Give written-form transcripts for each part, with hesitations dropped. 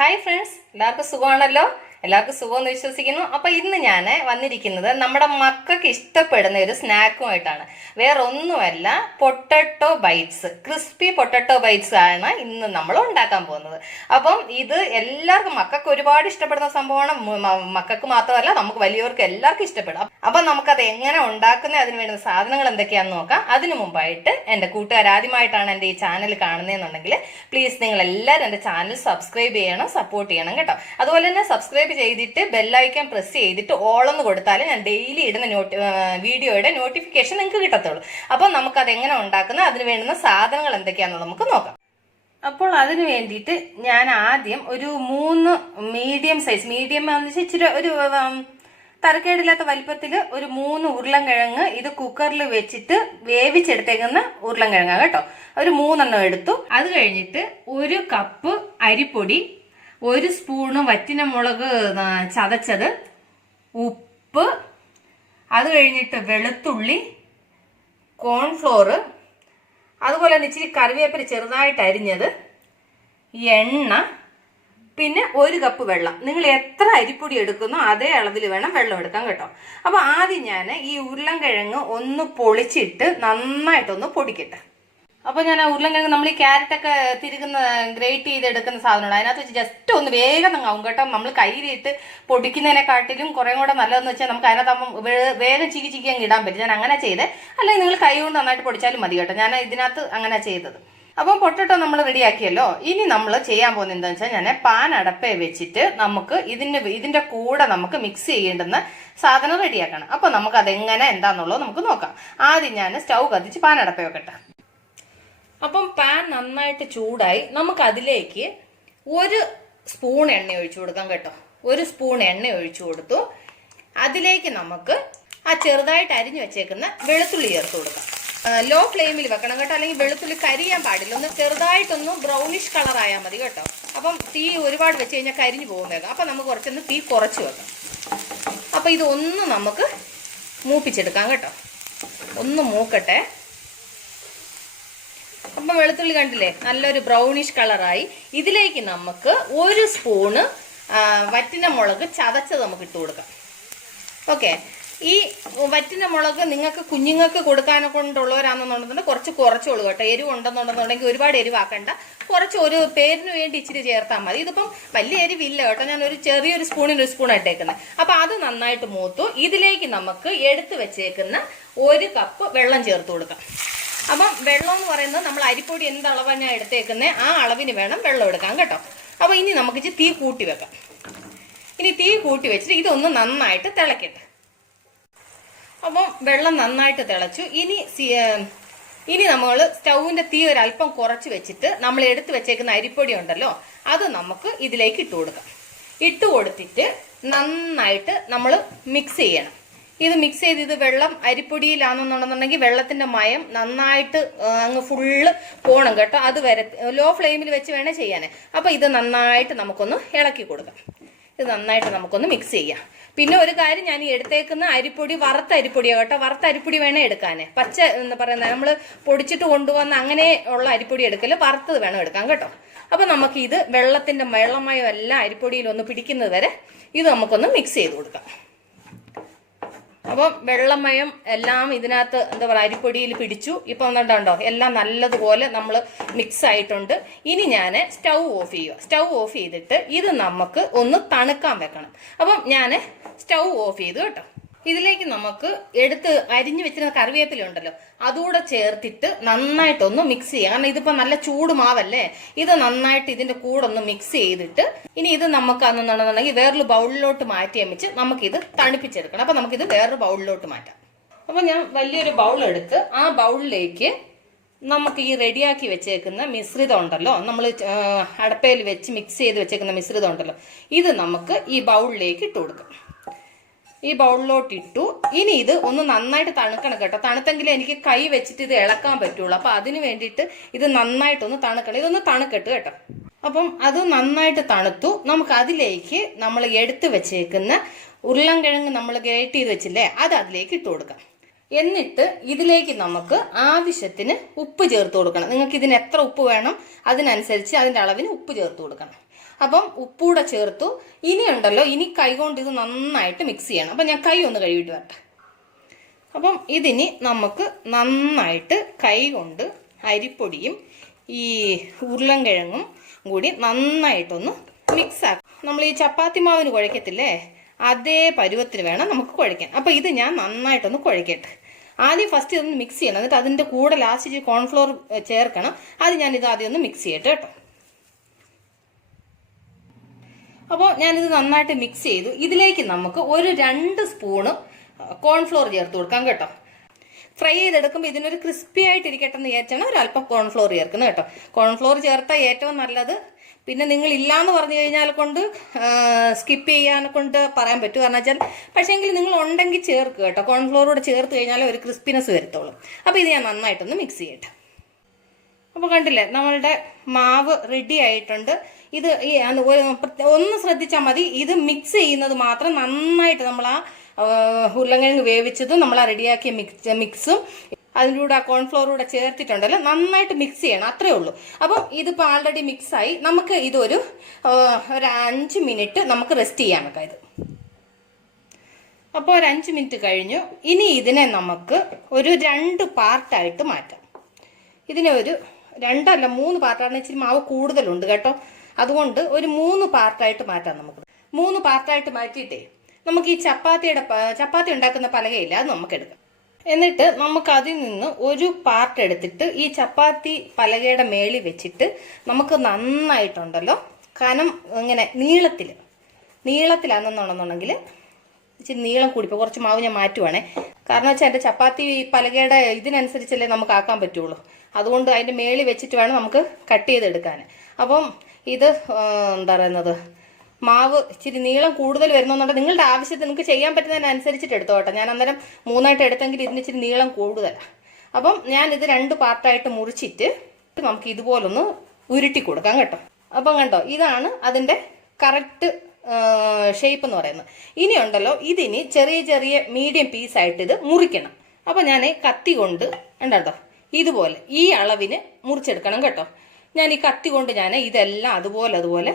Hi friends, എല്ലാവർക്കും സുഖമാണല്ലോ. എല്ലാവർക്കും സുഖമെന്ന് വിശ്വസിക്കുന്നു. അപ്പൊ ഇന്ന് ഞാൻ വന്നിരിക്കുന്നത് നമ്മുടെ മക്കൾക്ക് ഇഷ്ടപ്പെടുന്ന ഒരു സ്നാക്കുമായിട്ടാണ്. വേറെ ഒന്നുമല്ല, potato bites, crispy potato bites ആണ് ഇന്ന് നമ്മൾ ഉണ്ടാക്കാൻ പോകുന്നത്. അപ്പം ഇത് എല്ലാവർക്കും മക്കൾക്ക് ഒരുപാട് ഇഷ്ടപ്പെടുന്ന സംഭവമാണ്. മക്കൾക്ക് മാത്രമല്ല, നമുക്ക് വലിയവർക്ക് എല്ലാവർക്കും ഇഷ്ടപ്പെടും. അപ്പൊ നമുക്കത് എങ്ങനെ ഉണ്ടാക്കുന്നത്, അതിന് വേണ്ടുന്ന സാധനങ്ങൾ എന്തൊക്കെയാണെന്ന് നോക്കാം. അതിനു മുമ്പായിട്ട് എൻ്റെ കൂട്ടുകാർ ആദ്യമായിട്ടാണ് എൻ്റെ ഈ ചാനൽ കാണുന്നതെന്നുണ്ടെങ്കിൽ പ്ലീസ് നിങ്ങൾ എല്ലാവരും എൻ്റെ ചാനൽ സബ്സ്ക്രൈബ് ചെയ്യണം, സപ്പോർട്ട് ചെയ്യണം കേട്ടോ. അതുപോലെ തന്നെ സബ്സ്ക്രൈബ് ചെയ്തിട്ട് ബെല്ലൈക്കൺ പ്രസ് ചെയ്തിട്ട് ഓളെന്ന് കൊടുത്താൽ ഞാൻ ഡെയിലി ഇടുന്ന വീഡിയോയുടെ നോട്ടിഫിക്കേഷൻ നിങ്ങൾക്ക് കിട്ടത്തുള്ളൂ. അപ്പം നമുക്കത് എങ്ങനെ ഉണ്ടാക്കുന്നത്, അതിന് വേണ്ടുന്ന സാധനങ്ങൾ എന്തൊക്കെയാണെന്ന് നമുക്ക് നോക്കാം. അപ്പോൾ അതിന് വേണ്ടിയിട്ട് ഞാൻ ആദ്യം ഒരു 3 മീഡിയം എന്ന് വെച്ചാൽ ഇച്ചിരി ഒരു തരക്കേടില്ലാത്ത വലിപ്പത്തിൽ ഒരു 3 ഉരുളൻകിഴങ്ങ് ഇത് കുക്കറിൽ വെച്ചിട്ട് വേവിച്ചെടുത്തേക്കുന്ന ഉരുളൻകിഴങ്ങ കേട്ടോ. ഒരു 3 എടുത്തു. അത് കഴിഞ്ഞിട്ട് 1 കപ്പ് അരിപ്പൊടി, 1 സ്പൂണ് വറ്റൽമുളക് ചതച്ചത്, ഉപ്പ്, അത് കഴിഞ്ഞിട്ട് വെളുത്തുള്ളി, കോൺഫ്ലോർ, അതുപോലെ തന്നെ ഇച്ചിരി കറിവേപ്പില ചെറുതായിട്ട് അരിഞ്ഞത്, എണ്ണ, പിന്നെ 1 കപ്പ് വെള്ളം. നിങ്ങൾ എത്ര അരിപ്പൊടി എടുക്കുന്നോ അതേ അളവിൽ വേണം വെള്ളം എടുക്കാൻ കേട്ടോ. അപ്പൊ ആദ്യം ഞാൻ ഈ ഉരുളൻകിഴങ്ങ് ഒന്ന് പൊളിച്ചിട്ട് നന്നായിട്ടൊന്ന് പൊടിക്കട്ടെ. അപ്പൊ ഞാൻ ഉരുളൻകിഴങ്ങ് നമ്മൾ ഈ ക്യാരറ്റൊക്കെ ഗ്രേറ്റ് ചെയ്തെടുക്കുന്ന സാധനമാണ്, അതിനകത്ത് വെച്ച് ജസ്റ്റ് ഒന്ന് വേഗം ആവും കേട്ടോ. നമ്മൾ കയ്യിലിട്ട് പൊടിക്കുന്നതിനെക്കാട്ടിലും കുറേ കൂടെ നല്ലതെന്ന് വെച്ചാൽ നമുക്ക് അതിനകത്താകുമ്പോൾ വേഗം ചിക്കി അങ്ങ് ഇടാൻ പറ്റും. ഞാൻ അങ്ങനെ ചെയ്തേ, അല്ലെങ്കിൽ നിങ്ങൾ കൈ കൊണ്ട് നന്നായിട്ട് പൊടിച്ചാലും മതി കേട്ടോ. ഞാൻ ഇതിനകത്ത് അങ്ങനെ ചെയ്തത്. അപ്പം പൊട്ടറ്റോ നമ്മൾ റെഡിയാക്കിയല്ലോ. ഇനി നമ്മൾ ചെയ്യാൻ പോകുന്നത് എന്താണെന്ന് വെച്ചാൽ, ഞാൻ പാൻ അടപ്പേ വെച്ചിട്ട് നമുക്ക് ഇതിന്റെ കൂടെ നമുക്ക് മിക്സ് ചെയ്യേണ്ടുന്ന സാധനം റെഡിയാക്കണം. അപ്പൊ നമുക്ക് അതെങ്ങനെ എന്താന്നുള്ളത് നമുക്ക് നോക്കാം. ആദ്യം ഞാൻ സ്റ്റൗ കത്തിച്ച് പാൻ അടപ്പേ വെക്കട്ടെ. അപ്പം പാൻ നന്നായിട്ട് ചൂടായി. നമുക്ക് അതിലേക്ക് 1 സ്പൂൺ എണ്ണ ഒഴിച്ചു കൊടുക്കാം കേട്ടോ. 1 സ്പൂൺ എണ്ണ ഒഴിച്ചു കൊടുത്തു. അതിലേക്ക് നമുക്ക് ആ ചെറുതായിട്ട് അരിഞ്ഞു വെച്ചേക്കുന്ന വെളുത്തുള്ളി ചേർത്ത് കൊടുക്കാം. ലോ ഫ്ലെയിമിൽ വെക്കണം കേട്ടോ, അല്ലെങ്കിൽ വെളുത്തുള്ളി കരിയാൻ പാടില്ല. ഒന്ന് ചെറുതായിട്ടൊന്ന് ബ്രൗണിഷ് കളർ ആയാൽ മതി കേട്ടോ. അപ്പം തീ ഒരുപാട് വെച്ച് കഴിഞ്ഞാൽ കരിഞ്ഞു പോകും വേഗം. അപ്പം നമുക്ക് കുറച്ചൊന്ന് തീ കുറച്ച് വെക്കാം. അപ്പം ഇതൊന്ന് നമുക്ക് മൂപ്പിച്ചെടുക്കാം കേട്ടോ. ഒന്ന് മൂക്കട്ടെ. അപ്പം വെളുത്തുള്ളി കണ്ടില്ലേ, നല്ലൊരു ബ്രൗണിഷ് കളറായി. ഇതിലേക്ക് നമുക്ക് 1 സ്പൂണ് വറ്റൽമുളക് ചതച്ചത് നമുക്ക് ഇട്ട് കൊടുക്കാം. ഓക്കെ, ഈ വറ്റൽമുളക് നിങ്ങൾക്ക് കുഞ്ഞുങ്ങൾക്ക് കൊടുക്കാനെ കൊണ്ടുള്ളവരാണെന്നുണ്ടെന്നുണ്ടെങ്കിൽ കുറച്ചോളൂ കേട്ടോ. എരിവ് ഉണ്ടെന്നുണ്ടെന്നുണ്ടെങ്കിൽ ഒരുപാട് എരിവാക്കണ്ട, കുറച്ച് ഒരു പേരിന് വേണ്ടി ഇച്ചിരി ചേർത്താൽ മതി. ഇതിപ്പം വലിയ എരിവില്ല കേട്ടോ. ഞാൻ ഒരു ചെറിയൊരു സ്പൂണിന് 1 സ്പൂൺ ഇട്ടേക്കുന്നത്. അപ്പൊ അത് നന്നായിട്ട് മൂത്തു. ഇതിലേക്ക് നമുക്ക് എടുത്തു വെച്ചേക്കുന്ന 1 കപ്പ് വെള്ളം ചേർത്ത് കൊടുക്കാം. അപ്പം വെള്ളം എന്ന് പറയുന്നത് നമ്മൾ അരിപ്പൊടി എന്ത് അളവാണ് ഞാൻ എടുത്തേക്കുന്നത് ആ അളവിന് വേണം വെള്ളം എടുക്കാൻ കേട്ടോ. അപ്പൊ ഇനി നമുക്ക് തീ കൂട്ടി വെക്കാം. ഇനി തീ കൂട്ടി വെച്ചിട്ട് ഇതൊന്ന് നന്നായിട്ട് തിളക്കട്ടെ. അപ്പം വെള്ളം നന്നായിട്ട് തിളച്ചു. ഇനി നമ്മൾ സ്റ്റൗവിന്റെ തീ ഒരല്പം കുറച്ച് വെച്ചിട്ട് നമ്മൾ എടുത്തു വെച്ചേക്കുന്ന അരിപ്പൊടി ഉണ്ടല്ലോ, അത് നമുക്ക് ഇതിലേക്ക് ഇട്ട് കൊടുക്കാം. ഇട്ട് കൊടുത്തിട്ട് നന്നായിട്ട് നമ്മൾ മിക്സ് ചെയ്യണം. ഇത് മിക്സ് ചെയ്ത് ഇത് വെള്ളം അരിപ്പൊടിയിലാണെന്നുണ്ടെന്നുണ്ടെങ്കിൽ വെള്ളത്തിന്റെ മയം നന്നായിട്ട് അങ്ങ് ഫുള്ള് പോണം കേട്ടോ. അത് വരെ ലോ ഫ്ലെയിമിൽ വെച്ച് വേണേ ചെയ്യാനേ. അപ്പൊ ഇത് നന്നായിട്ട് നമുക്കൊന്ന് ഇളക്കി കൊടുക്കാം. ഇത് നന്നായിട്ട് നമുക്കൊന്ന് മിക്സ് ചെയ്യാം. പിന്നെ ഒരു കാര്യം, ഞാൻ ഈ എടുത്തേക്കുന്ന അരിപ്പൊടി വറുത്ത അരിപ്പൊടിയാണ് കേട്ടോ. വറുത്ത അരിപ്പൊടി വേണേ എടുക്കാനേ. പച്ച എന്ന് പറയുന്നത് നമ്മൾ പൊടിച്ചിട്ട് കൊണ്ടുവന്ന അങ്ങനെ ഉള്ള അരിപ്പൊടി എടുക്കല്, വറുത്തത് വേണം എടുക്കാൻ കേട്ടോ. അപ്പൊ നമുക്ക് ഇത് വെള്ളമയം എല്ലാം അരിപ്പൊടിയിൽ ഒന്ന് പിടിക്കുന്നത് വരെ ഇത് നമുക്കൊന്ന് മിക്സ് ചെയ്ത് കൊടുക്കാം. അപ്പം വെള്ളമയം എല്ലാം ഇതിനകത്ത് എന്താ പറയുക അരിപ്പൊടിയിൽ പിടിച്ചു. ഇപ്പം എന്തുണ്ടോ എല്ലാം നല്ലതുപോലെ നമ്മൾ മിക്സ് ആയിട്ടുണ്ട്. ഇനി ഞാൻ സ്റ്റൗ ഓഫ് ചെയ്യുക. സ്റ്റൗ ഓഫ് ചെയ്തിട്ട് ഇത് നമുക്ക് ഒന്ന് തണുക്കാൻ വെക്കണം. അപ്പം ഞാൻ സ്റ്റൗ ഓഫ് ചെയ്തു കേട്ടോ. ഇതിലേക്ക് നമുക്ക് അരിഞ്ഞു വെച്ചിരുന്ന കറിവേപ്പില ഉണ്ടല്ലോ, അതുകൂടെ ചേർത്തിട്ട് നന്നായിട്ടൊന്ന് മിക്സ് ചെയ്യാം. കാരണം ഇതിപ്പോ നല്ല ചൂട് മാവല്ലേ, ഇത് നന്നായിട്ട് ഇതിന്റെ കൂടെ ഒന്ന് മിക്സ് ചെയ്തിട്ട് ഇനി ഇത് നമുക്ക് അന്നുണ്ടെന്നുണ്ടെങ്കിൽ വേറൊരു ബൗളിലോട്ട് മാറ്റി വെച്ച് നമുക്കിത് തണുപ്പിച്ചെടുക്കണം. അപ്പൊ നമുക്കിത് വേറൊരു ബൗളിലോട്ട് മാറ്റാം. അപ്പൊ ഞാൻ വലിയൊരു ബൗൾ എടുത്ത് ആ ബൗളിലേക്ക് നമുക്ക് ഈ റെഡിയാക്കി വെച്ചേക്കുന്ന മിശ്രിതം ഉണ്ടല്ലോ, നമ്മൾ അടപ്പയിൽ വെച്ച് മിക്സ് ചെയ്ത് വെച്ചേക്കുന്ന മിശ്രിതം ഉണ്ടല്ലോ, ഇത് നമുക്ക് ഈ ബൗളിലേക്ക് ഇട്ട് കൊടുക്കാം. ഈ ബൗളിലോട്ട് ഇട്ടു. ഇനി ഇത് ഒന്ന് നന്നായിട്ട് തണുക്കണം കേട്ടോ. തണുത്തെങ്കിലേ എനിക്ക് കൈ വെച്ചിട്ട് ഇത് ഇളക്കാൻ പറ്റുള്ളൂ. അപ്പൊ അതിന് വേണ്ടിയിട്ട് ഇത് നന്നായിട്ടൊന്ന് തണുക്കണം. ഇതൊന്ന് തണുക്കട്ട് കേട്ടോ. അപ്പം അത് നന്നായിട്ട് തണുത്തു. നമുക്ക് അതിലേക്ക് നമ്മൾ എടുത്തു വെച്ചേക്കുന്ന ഉരുളൻകിഴങ്ങ് നമ്മൾ ഗ്രേറ്റ് ചെയ്ത് വെച്ചില്ലേ, അത് അതിലേക്ക് ഇട്ട് കൊടുക്കാം. എന്നിട്ട് ഇതിലേക്ക് നമുക്ക് ആവശ്യത്തിന് ഉപ്പ് ചേർത്ത് കൊടുക്കണം. നിങ്ങൾക്ക് ഇതിന് എത്ര ഉപ്പ് വേണം അതിനനുസരിച്ച് അതിൻ്റെ അളവിന് ഉപ്പ് ചേർത്ത് കൊടുക്കണം. അപ്പം ഉപ്പൂടെ ചേർത്തു. ഇനി ഉണ്ടല്ലോ, ഇനി കൈ കൊണ്ട് ഇത് നന്നായിട്ട് മിക്സ് ചെയ്യണം. അപ്പം ഞാൻ കൈ ഒന്ന് കഴുകിയിട്ട് വരട്ടെ. അപ്പം ഇതിനി നമുക്ക് നന്നായിട്ട് കൈ കൊണ്ട് അരിപ്പൊടിയും ഈ ഉരുളൻകിഴങ്ങും കൂടി നന്നായിട്ടൊന്ന് മിക്സ് ആക്കാം. നമ്മൾ ഈ ചപ്പാത്തി മാവിന് കുഴക്കത്തില്ലേ, അതേ പരുവത്തിന് വേണം നമുക്ക് കുഴയ്ക്കാൻ. അപ്പം ഇത് ഞാൻ നന്നായിട്ടൊന്ന് കുഴക്കട്ടെ. ആദ്യം ഫസ്റ്റ് ഇതൊന്ന് മിക്സ് ചെയ്യണം, എന്നിട്ട് അതിൻ്റെ കൂടെ ലാസ്റ്റ് കോൺഫ്ലോർ ചേർക്കണം. അത് ഞാനിത് ആദ്യം ഒന്ന് മിക്സ് ചെയ്യട്ടെ കേട്ടോ. അപ്പോൾ ഞാനിത് നന്നായിട്ട് മിക്സ് ചെയ്തു. ഇതിലേക്ക് നമുക്ക് ഒരു 2 സ്പൂണ് കോൺഫ്ലോർ ചേർത്ത് കൊടുക്കാം കേട്ടോ. ഫ്രൈ ചെയ്തെടുക്കുമ്പോൾ ഇതിനൊരു ക്രിസ്പി ആയിട്ടിരിക്കട്ടെ എന്ന് വിചാരിച്ചാണ് ഒരല്പം കോൺഫ്ലോർ ചേർക്കുന്നത് കേട്ടോ. കോൺഫ്ലോർ ചേർത്താൽ ഏറ്റവും നല്ലത്. പിന്നെ നിങ്ങൾ ഇല്ലാന്ന് പറഞ്ഞു കഴിഞ്ഞാൽ കൊണ്ട് സ്കിപ്പ് ചെയ്യാനെ കൊണ്ട് പറയാൻ പറ്റും. കാരണം വെച്ചാൽ പക്ഷേങ്കിൽ നിങ്ങൾ ഉണ്ടെങ്കിൽ ചേർക്കുക കേട്ടോ. കോൺഫ്ലോറോട് ചേർത്ത് കഴിഞ്ഞാൽ ഒരു ക്രിസ്പിനെസ് വരുത്തുള്ളൂ. അപ്പോൾ ഇത് ഞാൻ നന്നായിട്ടൊന്ന് മിക്സ് ചെയ്യട്ടെ. അപ്പോൾ കണ്ടില്ലേ, നമ്മളുടെ മാവ് റെഡി ആയിട്ടുണ്ട്. ഇത് ഒന്ന് ശ്രദ്ധിച്ചാൽ മതി, ഇത് മിക്സ് ചെയ്യുന്നത് മാത്രം നന്നായിട്ട് നമ്മൾ ആ ഉരുളക്കിഴങ്ങ് വേവിച്ചതും നമ്മൾ ആ റെഡിയാക്കിയ മിക്സും അതിലൂടെ ആ കോൺഫ്ലോറൂടെ ചേർത്തിട്ടുണ്ടല്ലോ, നന്നായിട്ട് മിക്സ് ചെയ്യണം, അത്രേ ഉള്ളൂ. അപ്പം ഇതിപ്പോൾ ആൾറെഡി മിക്സായി. നമുക്ക് ഇതൊരു 5 മിനിറ്റ് നമുക്ക് റെസ്റ്റ് ചെയ്യാൻ വെക്കാം ഇത്. അപ്പോൾ ഒരു 5 മിനിറ്റ് കഴിഞ്ഞു. ഇനി ഇതിനെ നമുക്ക് ഒരു 2 പാർട്ടായിട്ട് മാറ്റാം. ഇതിനെ ഒരു 2 അല്ല 3 പാർട്ടാണ്. ഇച്ചിരി മാവ് കൂടുതലുണ്ട് കേട്ടോ, അതുകൊണ്ട് ഒരു 3 പാർട്ടായിട്ട് മാറ്റാം. നമുക്ക് 3 പാർട്ടായിട്ട് മാറ്റിയിട്ടേ നമുക്ക് ഈ ചപ്പാത്തി ഉണ്ടാക്കുന്ന പലകയില്ല, അത് നമുക്ക് എടുക്കാം. എന്നിട്ട് നമുക്ക് അതിൽ നിന്ന് ഒരു പാർട്ട് എടുത്തിട്ട് ഈ ചപ്പാത്തി പലകയുടെ മേളിൽ വെച്ചിട്ട് നമുക്ക് നന്നായിട്ടുണ്ടല്ലോ കനം ഇങ്ങനെ നീളത്തിലാണെന്നുണ്ടെന്നുണ്ടെങ്കിൽ ഇച്ചിരി നീളം കൂടിപ്പോൾ കുറച്ച് മാവ് ഞാൻ മാറ്റുവാണേ. കാരണം വെച്ചാൽ എൻ്റെ ചപ്പാത്തി പലകയുടെ ഇതിനനുസരിച്ചല്ലേ നമുക്ക് ആക്കാൻ പറ്റുള്ളൂ. അതുകൊണ്ട് അതിൻ്റെ മേളിൽ വെച്ചിട്ട് വേണം നമുക്ക് കട്ട് ചെയ്തെടുക്കാൻ. അപ്പം ഇത് എന്താ പറയുന്നത്, മാവ് ഇച്ചിരി നീളം കൂടുതൽ വരുന്നുണ്ടെങ്കിൽ നിങ്ങളുടെ ആവശ്യത്തിന് നിങ്ങൾക്ക് ചെയ്യാൻ പറ്റുന്നതിനനുസരിച്ചിട്ട് എടുത്തോ കേട്ടോ. ഞാൻ അന്നേരം 3ആയിട്ട് എടുത്തെങ്കിൽ ഇതിന് ഇച്ചിരി നീളം കൂടുതലാണ്. അപ്പം ഞാൻ ഇത് 2 പാർട്ടായിട്ട് മുറിച്ചിട്ട് നമുക്ക് ഇതുപോലൊന്ന് ഉരുട്ടി കൊടുക്കാം കേട്ടോ. അപ്പം കണ്ടോ, ഇതാണ് അതിൻ്റെ കറക്റ്റ് ഷേപ്പ് എന്ന് പറയുന്നത്. ഇനി ഉണ്ടല്ലോ, ഇതിന് ചെറിയ ചെറിയ മീഡിയം പീസായിട്ട് ഇത് മുറിക്കണം. അപ്പം ഞാൻ കത്തി കൊണ്ട് ഉണ്ടോ ഇതുപോലെ ഈ അളവിന് മുറിച്ചെടുക്കണം കേട്ടോ. ഞാൻ ഈ കത്തി കൊണ്ട് ഞാൻ ഇതെല്ലാം അതുപോലെ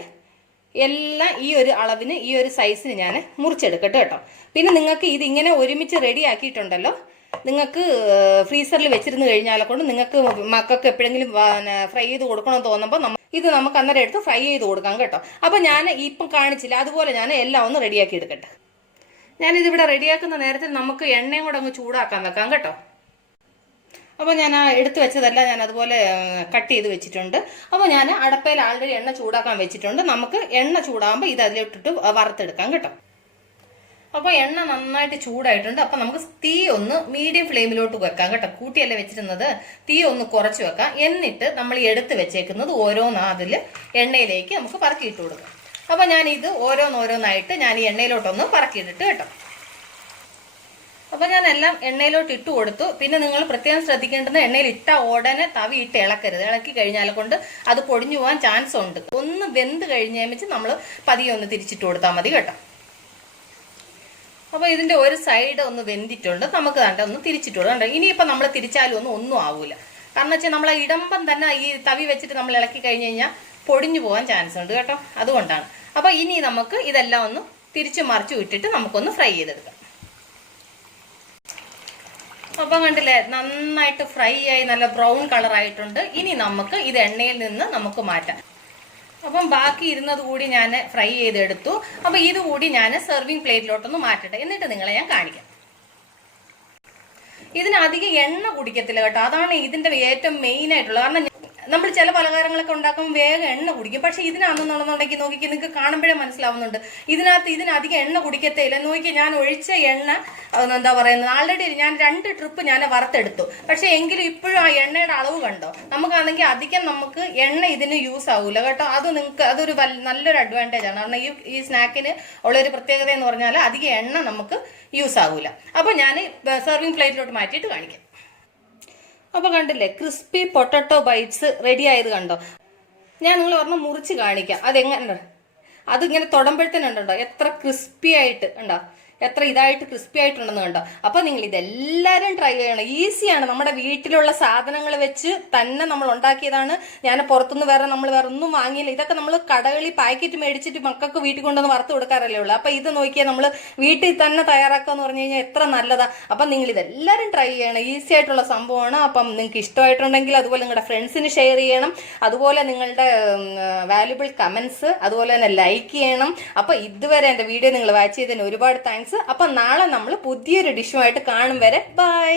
എല്ലാം ഈ ഒരു അളവിന് ഈ ഒരു സൈസിന് ഞാൻ മുറിച്ചെടുക്കട്ടെ കേട്ടോ. പിന്നെ നിങ്ങൾക്ക് ഇതിങ്ങനെ ഒരുമിച്ച് റെഡി ആക്കിയിട്ടുണ്ടല്ലോ, നിങ്ങൾക്ക് ഫ്രീസറിൽ വെച്ചിരുന്ന് കഴിഞ്ഞാലെ കൊണ്ട് നിങ്ങൾക്ക് മക്കൾക്ക് എപ്പോഴെങ്കിലും ഫ്രൈ ചെയ്ത് കൊടുക്കണമെന്ന് തോന്നുമ്പോൾ ഇത് നമുക്ക് അന്നേരം എടുത്ത് ഫ്രൈ ചെയ്ത് കൊടുക്കാം കേട്ടോ. അപ്പം ഞാൻ ഇപ്പം കാണിച്ചില്ല, അതുപോലെ ഞാൻ എല്ലാം ഒന്ന് റെഡിയാക്കി എടുക്കട്ടെ. ഞാനിതിവിടെ റെഡിയാക്കുന്ന നേരത്തിൽ നമുക്ക് എണ്ണയും കൂടെ അങ്ങ് ചൂടാക്കാൻ വെക്കാം കേട്ടോ. അപ്പോൾ ഞാൻ ആ എടുത്തു വെച്ചതെല്ലാം ഞാൻ അതുപോലെ കട്ട് ചെയ്ത് വെച്ചിട്ടുണ്ട്. അപ്പോൾ ഞാൻ അടപ്പയിൽ ആൾറെഡി എണ്ണ ചൂടാക്കാൻ വെച്ചിട്ടുണ്ട്. നമുക്ക് എണ്ണ ചൂടാകുമ്പോൾ ഇത് അതിലിട്ടിട്ട് വറുത്തെടുക്കാം കേട്ടോ. അപ്പോൾ എണ്ണ നന്നായിട്ട് ചൂടായിട്ടുണ്ട്. അപ്പോൾ നമുക്ക് തീ ഒന്ന് മീഡിയം ഫ്ലെയിമിലോട്ട് വെക്കാം കേട്ടോ. കൂട്ടിയല്ലേ വെച്ചിരുന്നത്, തീ ഒന്ന് കുറച്ച് വെക്കാം. എന്നിട്ട് നമ്മൾ എടുത്ത് വെച്ചേക്കുന്നത് ഓരോന്ന് അതിൽ എണ്ണയിലേക്ക് നമുക്ക് പറക്കിയിട്ട് കൊടുക്കാം. അപ്പോൾ ഞാൻ ഇത് ഓരോന്നായിട്ട് ഞാൻ ഈ എണ്ണയിലോട്ടൊന്ന് പറക്കിയിട്ടിട്ട് കേട്ടോ. അപ്പോൾ ഞാൻ എല്ലാം എണ്ണയിലോട്ട് ഇട്ട് കൊടുത്തു. പിന്നെ നിങ്ങൾ പ്രത്യേകം ശ്രദ്ധിക്കേണ്ടത്, എണ്ണയിൽ ഇട്ട ഉടനെ തവി ഇട്ട് ഇളക്കരുത്. ഇളക്കി കഴിഞ്ഞാൽ കൊണ്ട് അത് പൊടിഞ്ഞു പോകാൻ ചാൻസ് ഉണ്ട്. ഒന്ന് വെന്ത് കഴിഞ്ഞാൽ വെച്ച് നമ്മൾ പതിയെ ഒന്ന് തിരിച്ചിട്ട് കൊടുത്താൽ മതി കേട്ടോ. അപ്പോൾ ഇതിൻ്റെ ഒരു സൈഡ് ഒന്ന് വെന്തിട്ടുണ്ട്, നമുക്ക് കണ്ട ഒന്ന് തിരിച്ചിട്ട് കൊടുക്കാം. ഇനിയിപ്പോൾ നമ്മൾ തിരിച്ചാലും ഒന്നും ആവൂല. കാരണം വെച്ചാൽ നമ്മൾ ഇടമ്പം തന്നെ ഈ തവി വെച്ചിട്ട് നമ്മൾ ഇളക്കി കഴിഞ്ഞ് കഴിഞ്ഞാൽ പൊടിഞ്ഞു പോകാൻ ചാൻസ് ഉണ്ട് കേട്ടോ, അതുകൊണ്ടാണ്. അപ്പോൾ ഇനി നമുക്ക് ഇതെല്ലാം ഒന്ന് തിരിച്ചു മറിച്ചു ഇട്ടിട്ട് നമുക്കൊന്ന് ഫ്രൈ ചെയ്തെടുക്കാം. അപ്പം കണ്ടില്ലേ, നന്നായിട്ട് ഫ്രൈ ആയി നല്ല ബ്രൗൺ കളർ ആയിട്ടുണ്ട്. ഇനി നമുക്ക് ഇത് എണ്ണയിൽ നിന്ന് നമുക്ക് മാറ്റാം. അപ്പം ബാക്കി ഇരുന്നത് കൂടി ഞാൻ ഫ്രൈ ചെയ്തെടുത്തു. അപ്പം ഇതുകൂടി ഞാൻ സെർവിങ് പ്ലേറ്റിലോട്ടൊന്ന് മാറ്റട്ടെ, എന്നിട്ട് നിങ്ങളെ ഞാൻ കാണിക്കാം. ഇതിനധികം എണ്ണ കുടിക്കത്തില്ല കേട്ടോ, അതാണ് ഇതിന്റെ ഏറ്റവും മെയിൻ ആയിട്ടുള്ളത്. കാരണം നമ്മൾ ചില പലഹാരങ്ങളൊക്കെ ഉണ്ടാക്കുമ്പോൾ വേഗം എണ്ണ കുടിക്കും. പക്ഷെ ഇതിനാണെന്നുണ്ടെന്നുണ്ടെങ്കിൽ നോക്കിക്ക് നിങ്ങൾക്ക് കാണുമ്പോഴേ മനസ്സിലാവുന്നുണ്ട്, ഇതിനധികം എണ്ണ കുടിക്കത്തേയില്ല. നോക്കി ഞാൻ ഒഴിച്ച എണ്ണ എന്താ പറയുന്നത്, ആൾറെഡി ഞാൻ 2 ട്രിപ്പ് ഞാൻ വറുത്തെടുത്തു. പക്ഷെ എങ്കിലും ഇപ്പോഴും ആ എണ്ണയുടെ അളവ് കണ്ടോ, നമുക്കാണെങ്കിൽ അധികം നമുക്ക് എണ്ണ ഇതിന് യൂസ് ആവൂല കേട്ടോ. അത് നിങ്ങൾക്ക് അതൊരു നല്ലൊരു അഡ്വാൻറ്റേജ് ആണ്. കാരണം ഈ സ്നാക്കിന് ഉള്ളൊരു പ്രത്യേകത എന്ന് പറഞ്ഞാൽ അധികം എണ്ണ നമുക്ക് യൂസ് ആവൂല. അപ്പൊ ഞാൻ സെർവിങ് പ്ലേറ്റിലോട്ട് മാറ്റിയിട്ട് കാണിക്കാം. അപ്പോൾ കണ്ടില്ലേ, ക്രിസ്പി പൊട്ടറ്റോ ബൈറ്റ്സ് റെഡി ആയത് കണ്ടോ. ഞാൻ നിങ്ങൾ പറഞ്ഞ മുറിച്ച് കാണിക്കാം അതെങ്ങനെ. അതിങ്ങനെ തൊടുമ്പോഴത്തേനുണ്ടോ എത്ര ക്രിസ്പി ആയിട്ട് ഉണ്ടോ. എത്ര ഇതായിട്ട് ക്രിസ്പി ആയിട്ടുണ്ടെന്ന് കണ്ടോ. അപ്പൊ നിങ്ങൾ ഇതെല്ലാരും ട്രൈ ചെയ്യണം. ഈസിയാണ്, നമ്മുടെ വീട്ടിലുള്ള സാധനങ്ങൾ വെച്ച് തന്നെ നമ്മൾ ഉണ്ടാക്കിയതാണ്. ഞാൻ പുറത്തുനിന്ന് നമ്മൾ വേറെ ഒന്നും വാങ്ങിയില്ല. ഇതൊക്കെ നമ്മൾ കടകളിൽ പാക്കറ്റ് മേടിച്ചിട്ട് മക്കൾക്ക് വീട്ടിൽ കൊണ്ടുവന്ന് വറുത്ത് കൊടുക്കാറല്ലേ ഉള്ളൂ. അപ്പൊ ഇത് നോക്കിയാൽ നമ്മൾ വീട്ടിൽ തന്നെ തയ്യാറാക്കുക എന്ന് പറഞ്ഞു കഴിഞ്ഞാൽ എത്ര നല്ലതാ. അപ്പൊ നിങ്ങൾ ഇതെല്ലാരും ട്രൈ ചെയ്യണം, ഈസി ആയിട്ടുള്ള സംഭവമാണ്. അപ്പം നിങ്ങൾക്ക് ഇഷ്ടമായിട്ടുണ്ടെങ്കിൽ അതുപോലെ നിങ്ങളുടെ ഫ്രണ്ട്സിന് ഷെയർ ചെയ്യണം. അതുപോലെ നിങ്ങളുടെ വാല്യുബിൾ കമന്റ്സ് അതുപോലെ തന്നെ ലൈക്ക് ചെയ്യണം. അപ്പൊ ഇതുവരെ എന്റെ വീഡിയോ നിങ്ങൾ വാച്ച് ചെയ്തതിന് ഒരുപാട് താങ്ക്സ്. അപ്പൊ നാളെ നമ്മൾ പുതിയൊരു ഡിഷുമായിട്ട് കാണും വരെ ബൈ.